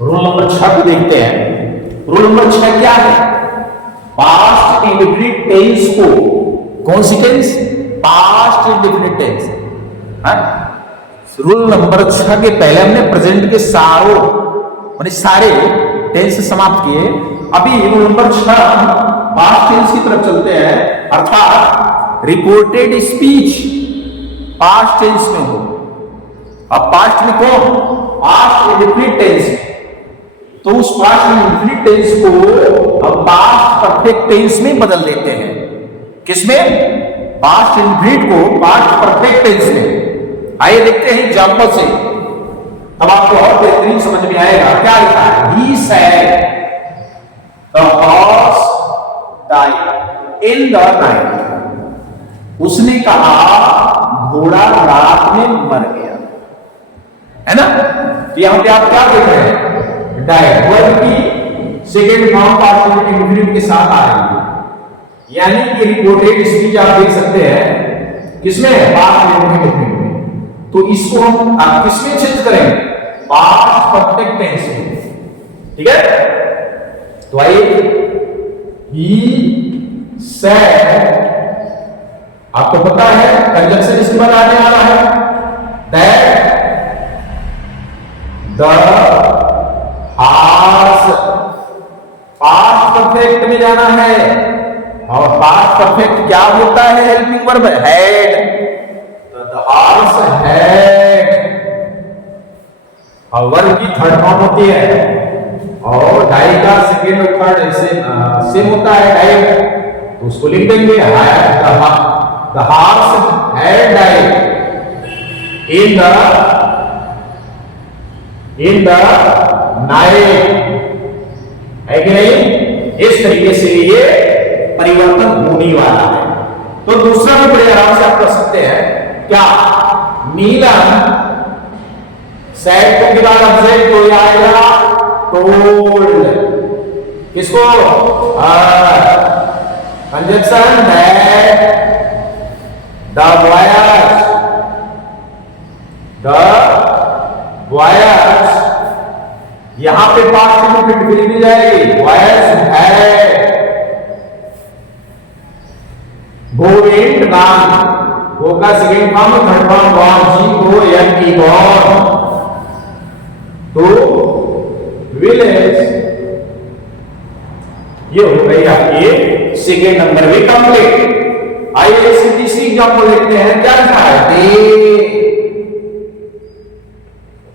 Rule number 6 को देखते हैं। रूल नंबर 6 क्या है? पास्ट इंडेफिनिट टेंस को, कौन सी tense? Past indefinite tense. Rule number 6 के पहले हमने प्रेजेंट के सारे टेंस समाप्त किए। अभी रूल नंबर 6 पास्ट टेंस की तरफ चलते हैं, अर्थात रिपोर्टेड स्पीच पास्ट टेंस में हो। अब पास्ट में कौन? Past indefinite tense. तो उस पास्ट इंडेफिनिट टेंस को अब पास्ट परफेक्ट टेंस में बदल देते हैं। किसमें? पास्ट इंडेफिनिट को पास्ट परफेक्ट टेंस में। आइए देखते हैं एग्जांपल से, तब आपको और बेहतरीन समझ में आएगा। क्या लिखा है? He said the horse died in the night। उसने कहा घोड़ा रात में मर गया, है ना? तो यहां पे आप क्या देख रहे हैं? डाइड वर्ब की सेकेंड फॉर्म पास्ट इंडेफिनिट के साथ आ रही है, यानी कि रिपोर्टेड स्पीच आप देख सकते हैं किसमें? पास्ट इंडेफिनिट में। तो इसको हम किसमें चेंज करेंगे? पास्ट परफेक्ट टेंस में। ठीक है, तो आइए, ही सेड, आपको पता है कंजंक्शन इसके बाद आने वाला है, that the horse, past perfect में जाना है। और पास्ट परफेक्ट क्या होता है? Helping verb had. The horse had, और वर्ब की थर्ड फॉर्म होती है, और डाई का सेकेंड और थर्ड सेम होता है, डाई, तो उसको लिख देंगे the horse had died in the night, है कि नहीं? इस तरीके से ये परिवर्तन होने वाला है। तो दूसरा भी बड़े आराम से आप कर सकते हैं। क्या? नीलम सेड के बाद ऑब्जेक्ट हो जाएगा टोल्ड। किसको? कंजंक्शन दैट द बॉयज, यहां पे पास्ट इंडेफिनिट मिल जाएगी, बॉयज हैड गोइंग गॉन, गो का second form third form gone, तो विलेज, ये हो गई आपकी सेकेंड नंबर भी कंप्लीट। आइए इसकी तीसरी एग्जांपल देखते हैं। क्या लिखा है? दे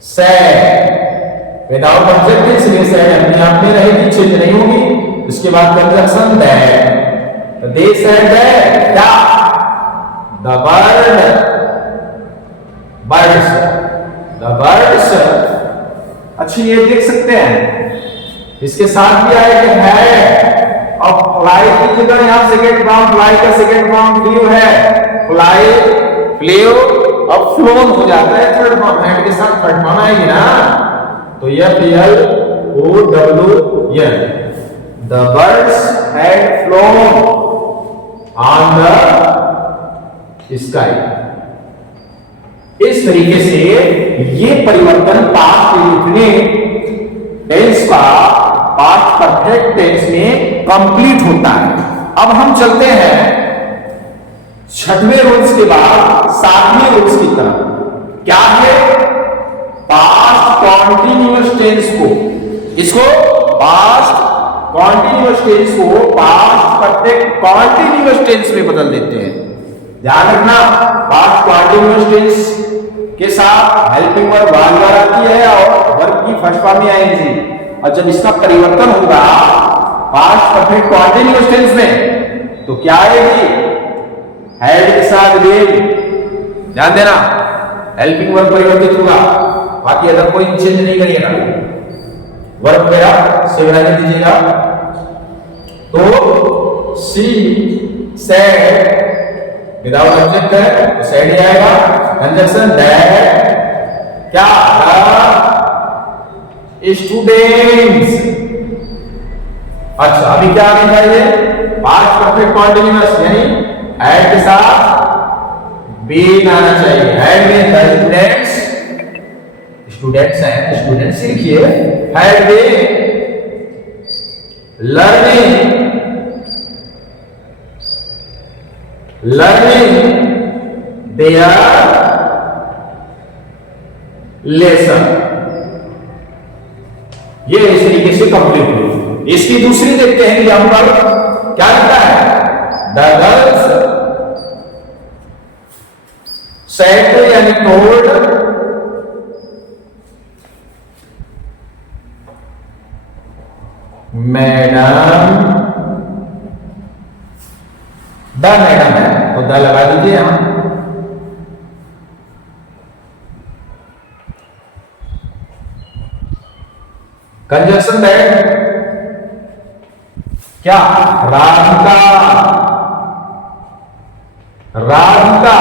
सेड, विदाउट ऑब्जेक्ट इसलिए सेड अपने आप में रहेगी, चेंज नहीं होगी। उसके बाद कंजंक्शन दैट, तो दे सेड दैट क्या? द बर्ड्स, अच्छी ये देख सकते हैं, इसके साथ भी आएगा है, और फ्लाई की जगह यहां सेकेंड फॉर्म, फ्लाई का सेकेंड फॉर्म फ्लू है, फ्लाई फ्लेव, अब फ्लोन हो जाता है थर्ड फॉर्म, हैड के साथ थर्ड फॉर्म आएगी ना, तो FLOWN, the birds had phloem on the sky. इस तरीके से ये परिवर्तन पास्ट इंडेफिनिट टेंस का पास्ट परफेक्ट टेंस में कंप्लीट होता है। अब हम चलते हैं छठवें रूल्स के बाद सातवें रूल्स की तरफ। क्या है? पास्ट कॉन्टिन्यूअस टेंस को, इसको पास्ट कॉन्टिन्यूअस टेंस को पास्ट परफेक्ट कॉन्टिन्यूअस टेंस में बदल देते हैं। ध्यान रखना, पास्ट कॉन्टिन्यूअस टेंस के साथ हेल्पिंग वर्ब बार-बार आती है और वर्ब की फर्स्ट फॉर्म में आएगी, और जब इसका परिवर्तन होगा पास्ट परफेक्ट कॉन्टिन्यूअस टेंस में, तो क्या आएगी? हैड के साथ बीन। ध्यान देना, हेल्पिंग वर्ब परिवर्तित होगा, बाकी अदर कोई चेंज नहीं करिएगा। वर्ब मेरा सेव रहने दीजिएगा। तो सी सेड विदाउट ऑब्जेक्ट है तो सेड ही आएगा। कंजंक्शन दैट क्या? The students. अच्छा, अभी क्या आना चाहिए? पास्ट परफेक्ट कॉन्टिन्यूअस, यानी हैड के साथ बीन आना चाहिए। हैड में द स्टूडेंट्स हैं, स्टूडेंट्स लिखिए had been learning their lesson. ये इस तरीके से कंप्लीट हुई। इसकी दूसरी देखते हैं एग्जाम्पल क्या लिखा है। द गर्ल्स सेड यानी टोल्ड मैडम, द मैडम है तो द लगा दीजिए यहां। कंजक्शन दैट क्या, राधिका, राधिका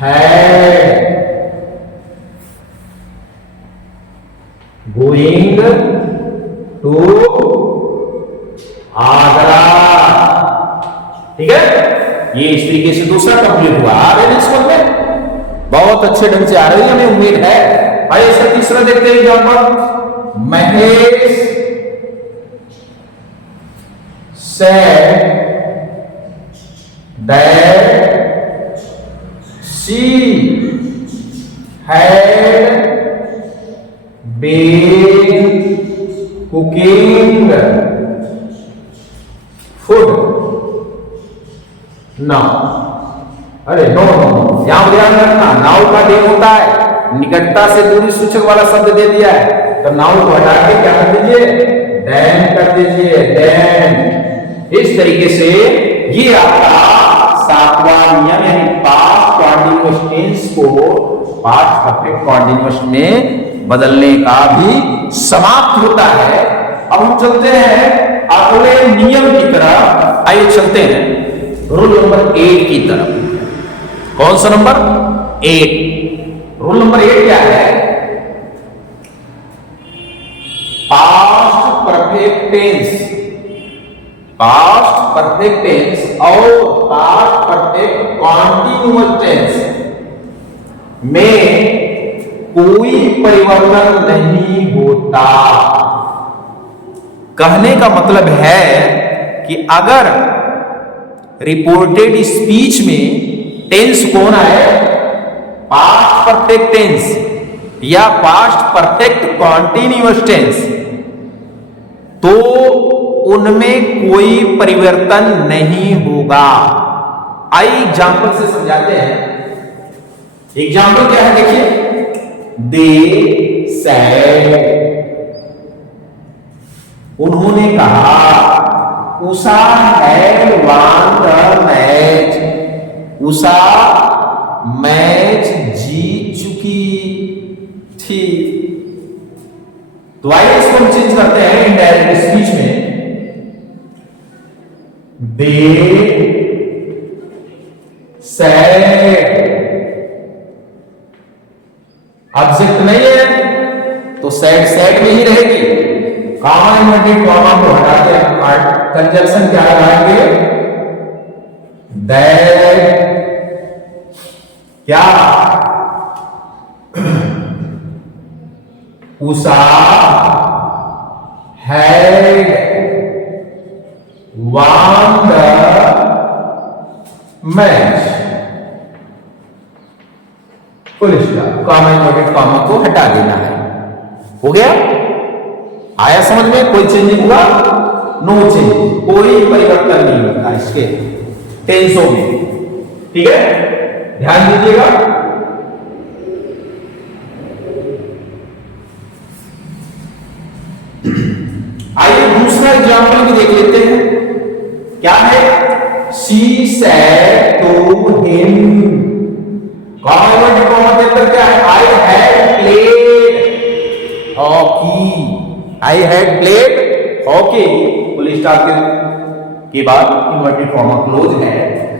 है गोइंग टू आगरा। ठीक है, ये इस तरीके से दूसरा कंप्लीट हुआ। आ रहे हैं स्कूल में बहुत अच्छे ढंग से आ रही है, हमें उम्मीद है। आइए इसका तीसरा देखते हैं example. Mahesh said that she had been cooking food now। अरे नो नो, यहां ध्यान रखना, नाउ का डे होता है, निकटता से दूरी सूचक वाला शब्द दे दिया है तो नाउ को हटा के क्या कर दीजिए, देन कर दीजिए, देन। इस तरीके से ये आपका सातवां नियम यानी पास्ट कॉन्टिन्यूअस टेंस को पास्ट परफेक्ट कॉन्टिन्यूअस में बदलने का भी समाप्त होता है। अब हम चलते हैं अगले नियम की तरफ। आइए चलते हैं रूल नंबर 8 की तरफ। कौन सा नंबर? 8। रूल नंबर 8 क्या है? Past perfect tense, past perfect tense और पास्ट परफेक्ट कॉन्टिन्यूअस टेंस में कोई परिवर्तन नहीं होता। कहने का मतलब है कि अगर रिपोर्टेड स्पीच में टेंस कौन है, पास्ट परफेक्ट टेंस या पास्ट परफेक्ट कॉन्टिन्यूअस टेंस, तो उनमें कोई परिवर्तन नहीं होगा। आइए एग्जाम्पल से समझाते हैं। एग्जाम्पल क्या है देखिए। दे सेड, उन्होंने कहा। Usha had won the match, Usha match जीत चुकी थी। तो आइए इसको हम चेंज करते हैं इनडायरेक्ट स्पीच में। दे सेड, ऑब्जेक्ट नहीं है तो सेड सेड में ही रहेगी। कॉमा इन्वर्टेड कॉमा को हटा के कंजक्शन क्या लगाएंगे? दैट क्या, Usha had won the match, full stop. Comma inverted comma को हटा देना है। हो गया? आया समझ में? कोई चेंजिंग हुआ? नो चेंज, कोई परिवर्तन नहीं होता इसके टेंसों में। ठीक है, ध्यान दीजिएगा। आइए दूसरा एग्जाम्पल भी देख लेते हैं। क्या है? She said to him, comma के अंदर क्या है? I had played hockey, I had played hockey, full stop के बाद इन्वर्टेड कॉमा क्लोज है।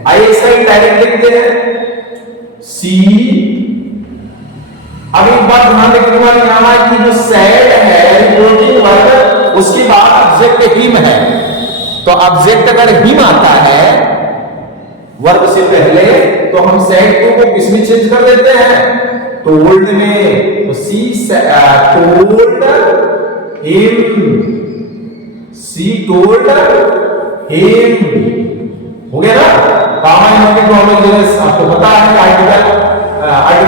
आइए इसका डायरेक्ट लिखते हैं। सी, अब एक बात ध्यान रखने वाली यहां है कि जो सेड है रिपोर्टिंग वर्ब, उसके बाद ऑब्जेक्ट हिम है। तो ऑब्जेक्ट अगर हिम आता है वर्ब से पहले तो हम सेड को किस में चेंज कर देते हैं? टोल्ड में तो सी टोल्ड हिम, सी टोल्ड हिम, हो गया ना। आपको पता है आर्टिकल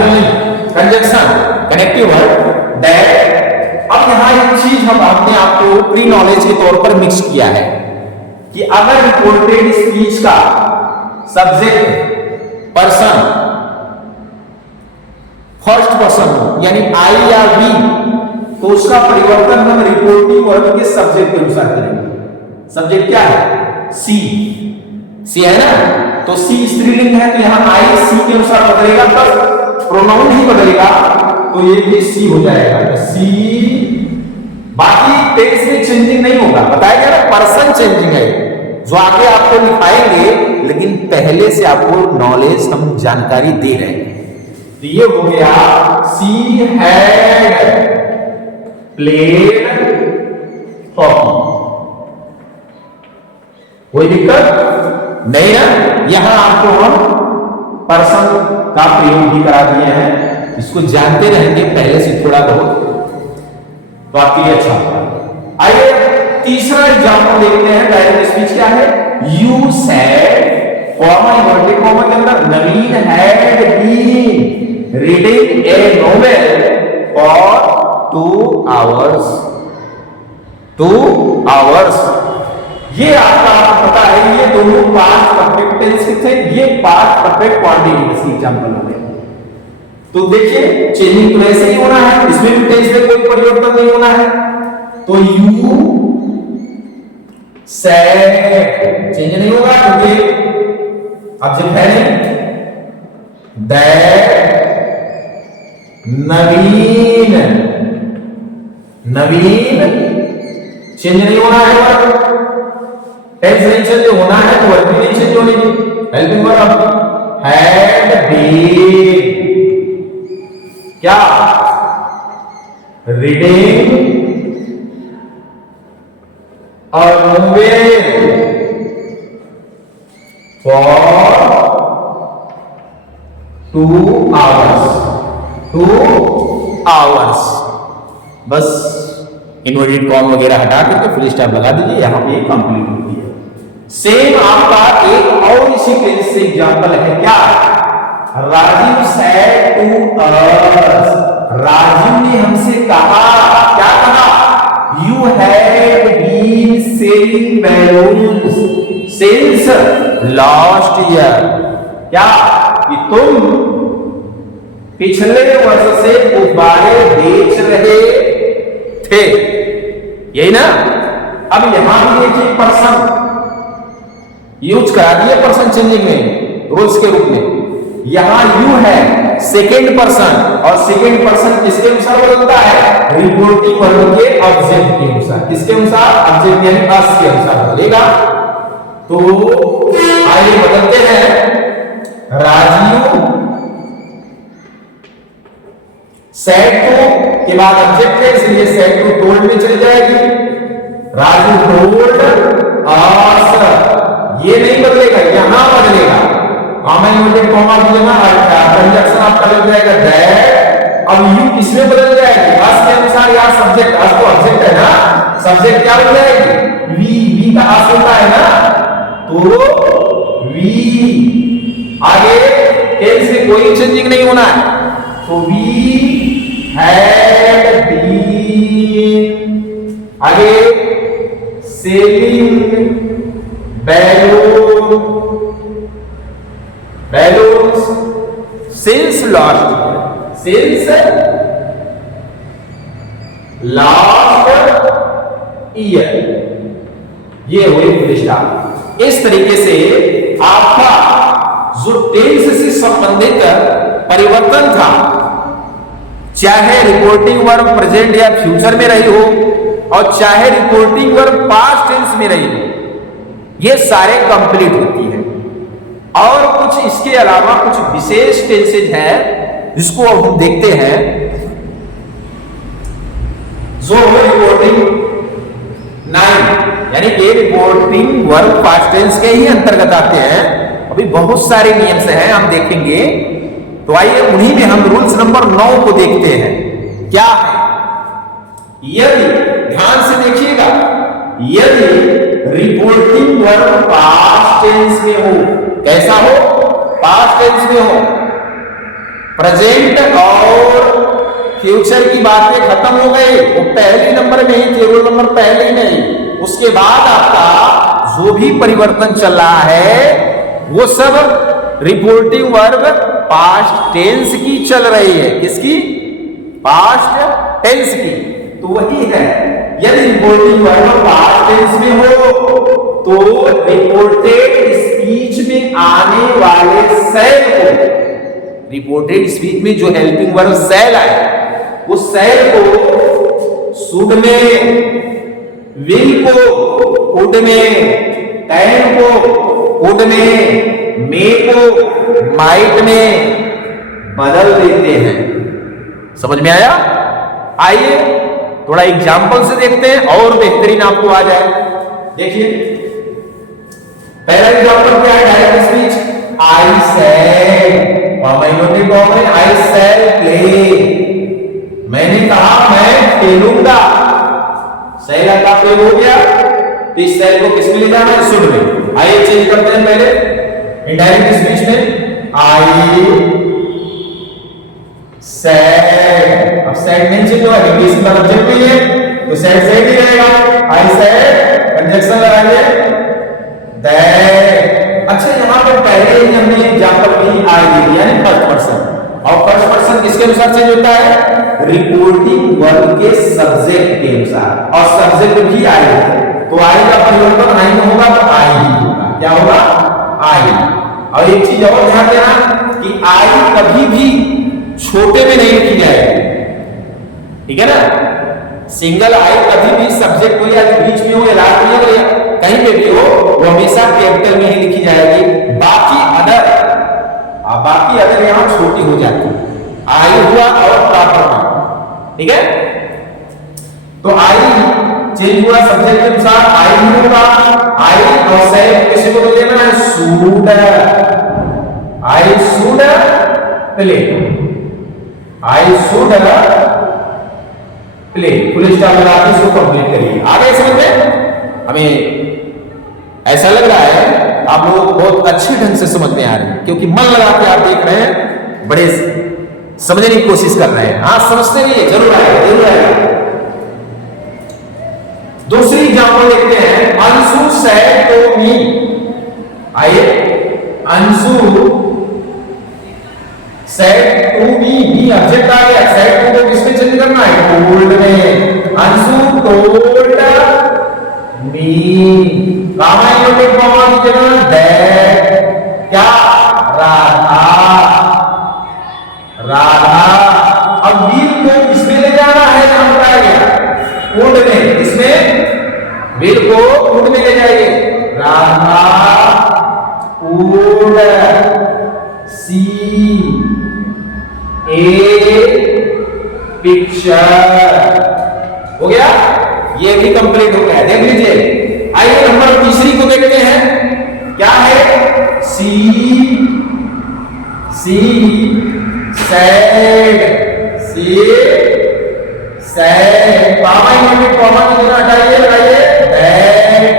नहीं, कंजंक्शन, कनेक्टिव वर्ड दैट। अब यहां एक चीज हमने आपको प्री नॉलेज के तौर पर मिक्स किया है कि अगर रिपोर्टेड स्पीच का सब्जेक्ट पर्सन फर्स्ट पर्सन हो, यानी आई या वी, तो उसका परिवर्तन हम रिपोर्टिंग वर्ब के सब्जेक्ट के अनुसार करेंगे। सब्जेक्ट क्या है? सी, सी है ना, तो सी स्त्रीलिंग है तो यहां आई सी के अनुसार बदलेगा, बस प्रोनाउन नहीं बदलेगा तो ये भी सी हो जाएगा, तो सी। बाकी टेंस में चेंजिंग नहीं होगा, बताया गया ना, पर्सन चेंजिंग है जो आगे आपको लिखाएंगे, लेकिन पहले से आपको नॉलेज हम जानकारी दे रहे हैं। तो ये हो गया सी हैड प्लेड हॉकी। कोई दिक्कत नहीं ना। यहां आपको हम पर्सन का प्रयोग भी करा दिए हैं, इसको जानते रहेंगे पहले से थोड़ा बहुत तो आपके लिए अच्छा होगा। आइए तीसरा एग्जांपल देखते हैं। डायरेक्ट स्पीच क्या है? You said, comma inverted comma के अंदर, Naveen had been reading a novel for 2 hours. 2 hours, ये आपका पता है, ये दोनों पास्ट परफेक्ट टेंस के थे, ये पास्ट परफेक्ट कॉन्टिन्यूअस एग्जांपल हो गए। तो देखिए चेंजिंग तो ऐसे ही होना है, इसमें भी टेंस में कोई परिवर्तन नहीं होना है। तो यू सेड चेंज नहीं होगा क्योंकि ऑब्जेक्ट है नहीं। दैट नवीन, नवीन चेंज नहीं होना है, टेंस नहीं चेंज होना है तो वर्ब भी नहीं चेंज होनी। हेल्पिंग वर्ब हैड बीन क्या? रीडिंग और नोवेल फॉर 2 आवर्स। 2 आवर्स, बस इन्वर्टेड कॉमा वगैरह हटा करके फुल स्टॉप लगा दीजिए, यहां पे कंप्लीट होती है। सेम आपका एक और इसी टेंस से एग्जांपल है क्या? Rajiv said to us, Rajiv ने हमसे कहा, क्या कहा? You had been selling balloons since last year, क्या कि तुम पिछले वर्ष से गुब्बारे बेच रहे थे, यही ना। अब यहां भी देखिए पर्सन यूज करा दिए, पर्सन चेंजिंग में रूल्स के रूप में। यहां यू है सेकेंड पर्सन, और सेकेंड पर्सन किसके अनुसार बदलता है? रिपोर्टिंग वर्ब के ऑब्जेक्ट के अनुसार। किसके अनुसार? ऑब्जेक्ट यानी अस के अनुसार बदलेगा। तो आइए बदलते हैं। राजीव सेड टू के बाद ऑब्जेक्ट है, इसलिए सेड टू टोल्ड में चल जाएगी। राजू टोल्ड अस, ये नहीं बदलेगा, यहां बदलेगा। कॉमा इन्वर्टेड कॉमा दिया, कंजंक्शन आपका लग जाएगा दैट। अब यू किसमें बदल जाएगी? अस के अनुसार। यार सब्जेक्ट, अस तो ऑब्जेक्ट है ना, सब्जेक्ट क्या बन जाएगी? वी, वी का अस होता है ना, तो वी। आगे टेंस में कोई चेंजिंग नहीं होना है, तो वी हैड बीन। आगे selling balloon, balloons since last, since last year, ये हुई फुल स्टॉप। इस तरीके से आपका जो टेंस से संबंधित परिवर्तन था, चाहे रिपोर्टिंग वर्ब प्रेजेंट या फ्यूचर में रही हो, और चाहे रिपोर्टिंग वर्ब पास्ट टेंस में रही हो, ये सारे कंप्लीट होती है। और कुछ इसके अलावा कुछ विशेष टेंसेज हैं जिसको अब हम देखते हैं, जो रिपोर्टिंग 9 यानी कि रिपोर्टिंग वर्ब पास्ट टेंस के ही अंतर्गत आते हैं। अभी बहुत सारे नियम से हैं, हम देखेंगे। तो आइए उन्हीं में हम रूल्स नंबर 9 को देखते हैं। क्या है? यदि ध्यान से देखिएगा, यदि रिपोर्टिंग वर्ब पास्ट टेंस में हो, कैसा हो? पास्ट टेंस में हो, प्रेजेंट और फ्यूचर की बातें खत्म हो गई, वो पहले नंबर में ही थे, रोल नंबर पहले नहीं, उसके बाद आपका जो भी परिवर्तन चल रहा है वो सब रिपोर्टिंग वर्ब पास्ट टेंस की चल रही है। किसकी? पास्ट टेंस की। तो वही है, यदि रिपोर्टिंग वर्ब पास्ट टेंस में हो तो रिपोर्टेड स्पीच में आने वाले सेल को, रिपोर्टेड स्पीच में जो हेल्पिंग वर्ब सेल आए उस सेल को शुड में, विल को कुड में, कैन को कुड में, मे को माइट में बदल देते हैं। समझ में आया? आइए थोड़ा एग्जाम्पल से देखते हैं और बेहतरीन आपको आ जाए। देखिए पहला एग्जाम्पल क्या है? Direct speech. I said, I said play, मैंने कहा मैं खेलूंगा। सेल का प्रयोग हो गया, इस सेल को किसमें ले जाना है? शुड में। आइए चेंज करते हैं पहले इनडायरेक्ट स्पीच में। आई सेड, अब सेड नहीं चेंज हुआ, इंग्लिश का ऑब्जेक्ट नहीं है तो सेड सेड ही रहेगा। आई सेड कंजक्शन लगाइए दैट। अच्छा यहां पर पहले ही हमने एग्जांपल में आई दे दिया है फर्स्ट पर्सन, और फर्स्ट पर्सन किसके अनुसार चेंज होता है? रिपोर्टिंग वर्ब के सब्जेक्ट के अनुसार, और सब्जेक्ट भी आई है तो आई का परिवर्तन आई में होगा तो आई ही होगा। क्या होगा? आई। और एक चीज और ध्यान देना कि आई कभी भी छोटे में नहीं लिखी जाएगी, ठीक है ना? सिंगल आई कभी भी सब्जेक्ट हो या बीच में हो या लास्ट में हो या कहीं पे भी हो, वो हमेशा कैपिटल में ही लिखी जाएगी। बाकी अदर यहां छोटी हो जाती है। आई हुआ और प्रॉपर नाउन, ठीक है? तो आई चेंज हुआ सब्जेक्ट के अनुसार, आई ही होगा। आई और सेड किसी को देना है? Should. I should play, I should play, full stop लगा के इसको कंप्लीट करिए। आगे समझ में? हमें ऐसा लग रहा है आप लोग बहुत अच्छे ढंग से समझ में आ रहे हैं, क्योंकि मन लगा के आप देख रहे हैं, बड़े समझने की कोशिश कर रहे हैं। हाँ समझते रहिए, जरूर आएगा, जरूर आएगा। दूसरी एग्जांपल देखते हैं। अंशु सेड टू मी, आइए Anshu said to me object आ गया, सेड टू को किसमें चेंज करना है? टोल्ड में। अंशु टोल्ड मी, कामा यूनिट कॉमा की जगह दैट, क्या? राधा। अब वील को किसमें ले जाना है? हम बताया गया कुड में। इसमें वील को कुड में ले जाइए। Radha could see A picture. हो गया, ये भी कंप्लीट हो गया। देख लीजिए। आइए नंबर तीसरी को देखते हैं। क्या है? She said, said, comma unit comma की जगह हटाइए, लगाइए दैट,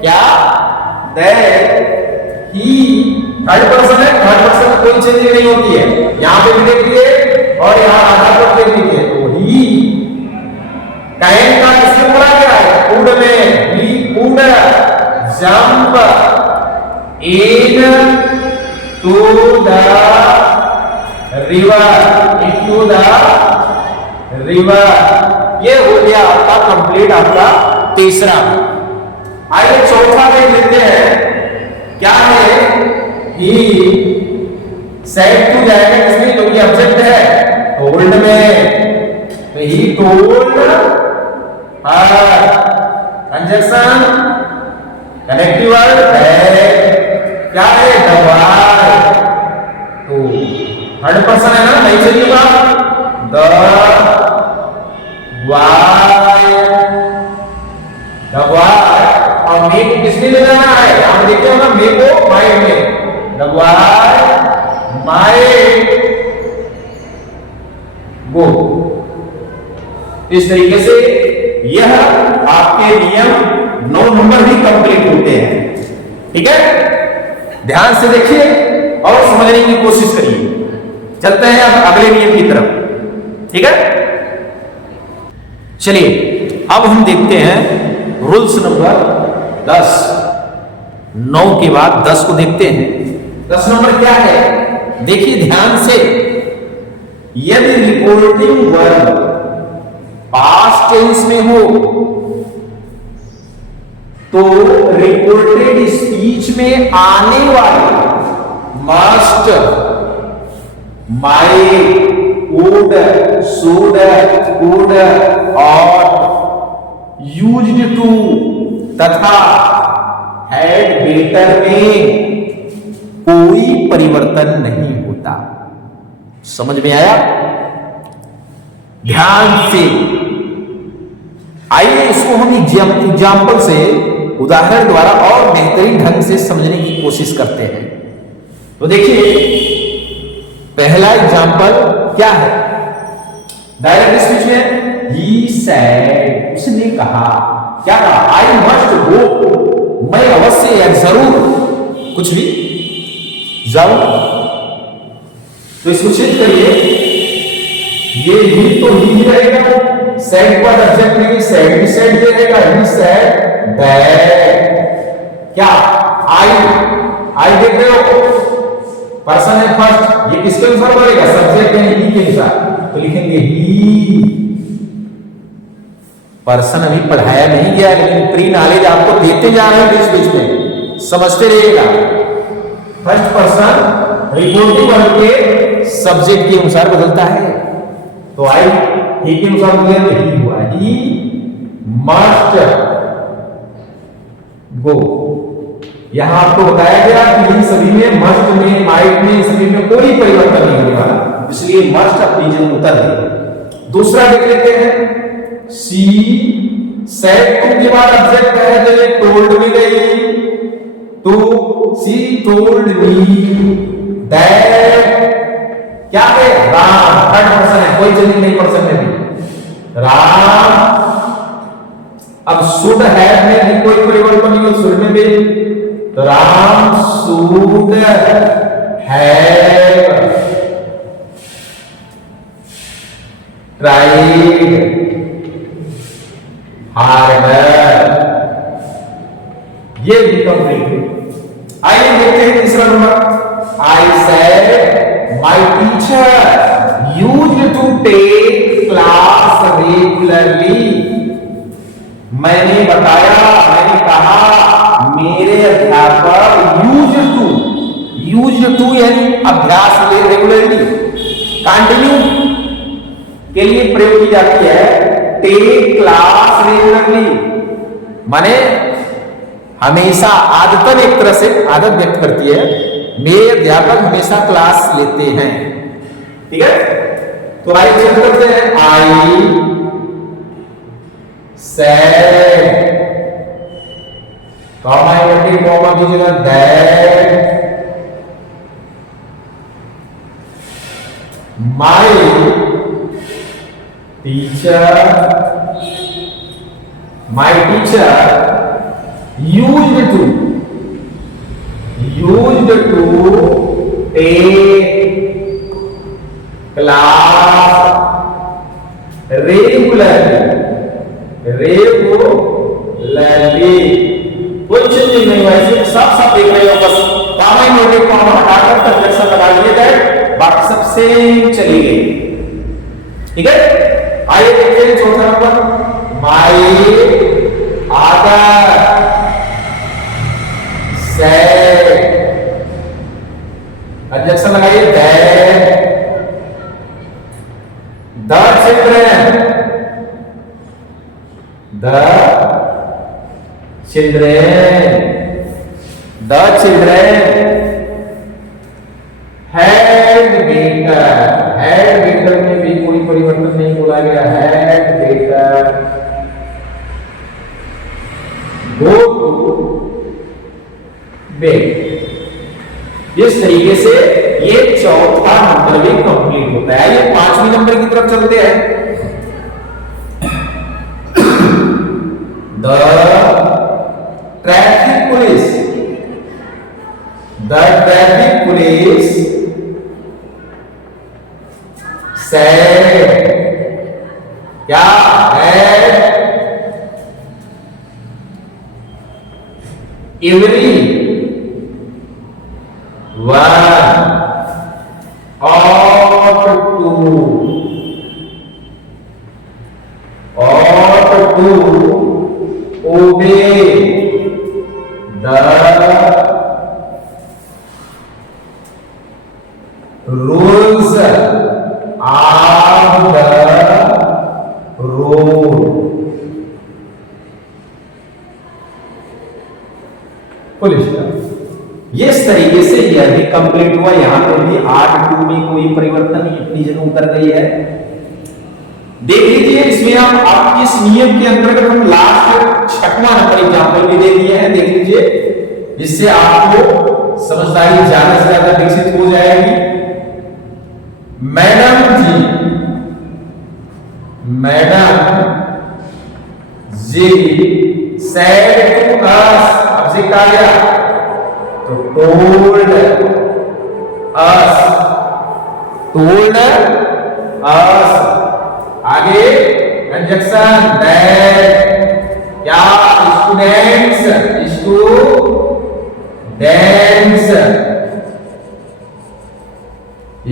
क्या? दैट ही। थर्ड पर्सन है, थर्ड पर्सन में कोई चेंज नहीं होती है। यहां पे भी देखिए और यहां आधा पर देख लीजिए। तो ही कैन का किसमें बोला गया है? कुड में। He could jump in to the river, into the river. ये हो गया आपका कंप्लीट, आपका तीसरा। आइए चौथा देख लेते हैं। क्या है? ही सेड टू जाएगा किसमें? जो कि ऑब्जेक्ट है, टोल्ड में। तो he told her, conjunction connective verb है, क्या है? दवाई। तो थर्ड पर्सन है ना, नहीं चलिएगा। द वाई, और मे को किसमें ले जाना है? आप देखते हो ना, मे को माइंड में। The why mind go. इस तरीके से यह आपके नियम 9 नंबर भी कंप्लीट होते हैं। ठीक है, ध्यान से देखिए और समझने की कोशिश करिए। चलते हैं अब अगले नियम की तरफ। ठीक है, चलिए अब हम देखते हैं रूल्स नंबर 10। 9 के बाद 10 को देखते हैं। 10 नंबर क्या है, देखिए ध्यान से। यदि रिपोर्टिंग वर्ब पास्ट टेंस में हो तो रिपोर्टेड स्पीच में आने वाले must, might, would, should, could और यूज्ड टू तथा हैड बेटर में कोई परिवर्तन नहीं होता। समझ में आया? ध्यान से आइए इसको हम एग्जाम्पल से, उदाहरण द्वारा और बेहतरीन ढंग से समझने की कोशिश करते हैं। तो देखिए पहला एग्जाम्पल क्या है, डायरेक्ट स्पीच में ही सेड, उसने कहा, क्या कहा, आई मस्ट गो, मैं अवश्य या जरूर कुछ भी जाऊं। तो इसको चेक करिए, ये ही तो ही रहेगा, सेड पर ऑब्जेक्ट नहीं, सेड भी सेड ये रहेगा, ही सेड दैट। क्या आई देख रहे हो, पर्सन है फर्स्ट, ये किसके अनुसार बनेगा, सब्जेक्ट है ही के अनुसार, तो लिखेंगे ही। पर्सन अभी पढ़ाया नहीं गया, लेकिन प्री नॉलेज आपको देते जा रहे हैं बीच बीच में, समझते रहिएगा। फर्स्ट पर्सन रिपोर्टिंग वर्ब के सब्जेक्ट के अनुसार बदलता है, तो आई ही के अनुसार बदले तो ही हुआ, ही मस्ट गो। यहां आपको बताया गया कि इन सभी में, मस्ट में, माइट में, सभी में कोई परिवर्तन नहीं होने वाला, इसलिए मस्ट अपनी जगह उतर है। दूसरा देख लेते हैं, सी सेड के बाद ऑब्जेक्ट है, तो ये टोल्ड में गई, तो सी टोल्ड मी दैट, क्या है, राम, थर्ड पर्सन है, कोई चेंज नहीं पर्सन में भी, राम। अब शुड हैव में भी कोई परिवर्तन नहीं, शुड में भी, तो Ram should have tried harder. ये भी कंप्लीट है। आइए देखते हैं तीसरा number, I said my teacher used to take class regularly. मैंने बताया, मैंने कहा, मेरे अध्यापक यूज्ड टू यानी अभ्यास ले, रेगुलरली, कंटिन्यू के लिए प्रयोग की जाती है। टेक क्लास रेगुलरली माने हमेशा, आदतन, एक तरह से आदत व्यक्त करती है, मेरे अध्यापक हमेशा क्लास लेते हैं। ठीक है, तो आइए चेक करते हैं, I said, comma inverted comma कीजिएगा, that my teacher used to take class regularly, कोई चेंज नहीं हुआ, इसमें सब देख रहे हो, बस कॉमा इन्वर्टेड कॉमा हटाकर कंजक्शन लगा लिए दैट, बाकी सब सेम चली गई। ठीक है, आइए देखते हैं चौथा number, my mother said, conjunction लगाइए, that the children had better में भी कोई परिवर्तन नहीं बोला गया, had better go to bed. इस तरीके से ये चौथा नंबर भी कंप्लीट होता है। होता है। ये 5वीं नंबर की तरफ चलते हैं। द ट्रैफिक पुलिस said क्या है every one ought to obey the rules of the road। Police का इस तरीके से यह भी कंप्लीट हुआ। यहां पे भी 8-2 में कोई परिवर्तन नहीं, अपनी जगह उतर गई है। देख लीजिए इसमें हम आपके इस नियम के अंतर्गत हम लास्ट 6वां नंबर एग्जांपल भी दे दिए हैं। देख लीजिए, इससे आपको समझदारी ज्यादा से ज्यादा विकसित हो जाएगी। Madam ji said to us, अब से क्या गया तो told us आगे कंजक्शन that क्या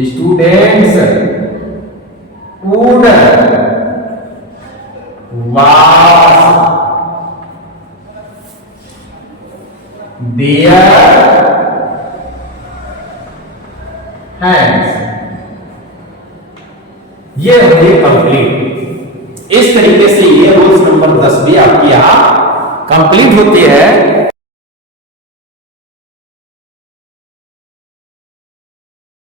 students would wash their hands। ये है कंप्लीट। इस तरीके से ये रूल्स नंबर 10 भी आपकी यहां कंप्लीट होती है।